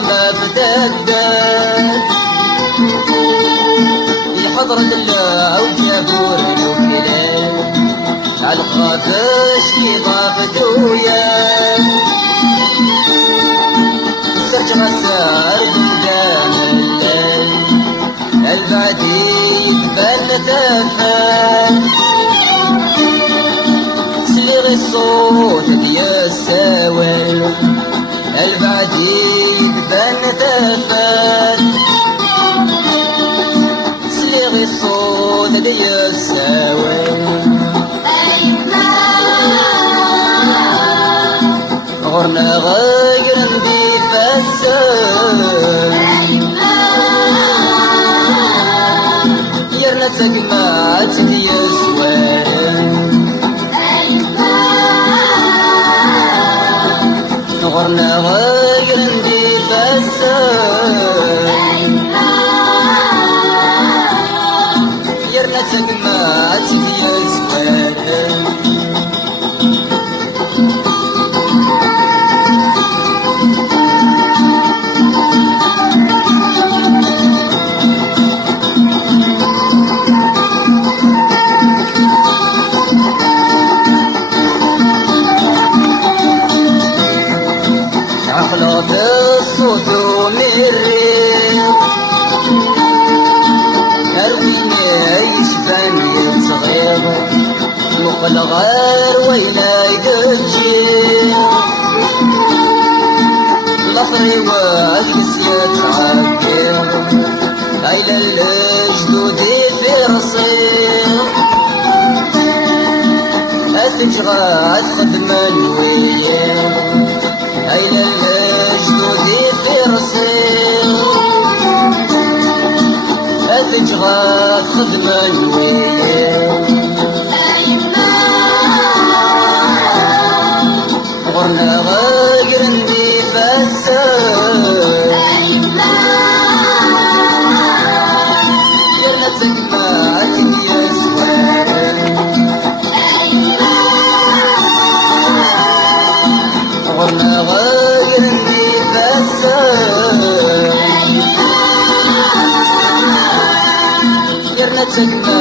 ما بددت في حضرة الله وجابور الوكيلات على خاطرش كي ضافت وياه استرجع السار قدام الليل البعديد بان تفان سلغي الصوت ديال الساوال البعديد بان تفان سلغي الصوت ديال الساوال غرنا غير ندي فسان يرنا تقمات ديال السوال غرنا غير ندي فسان يرنا تقمات ديال السوال خلاط الصوت ومريض كرويني يشبان صغير مقل غير ويلا يقجي لفري والنسيات عبير هايلا الجدودي في رصير أفجغات خدمة الوير هايلا الجدودي في رصير أفجغات خدمة الوير غرنا غير ندي فسان يرنا تجمعك يا زوال غرنا غير ندي فسان يرنا تجمعك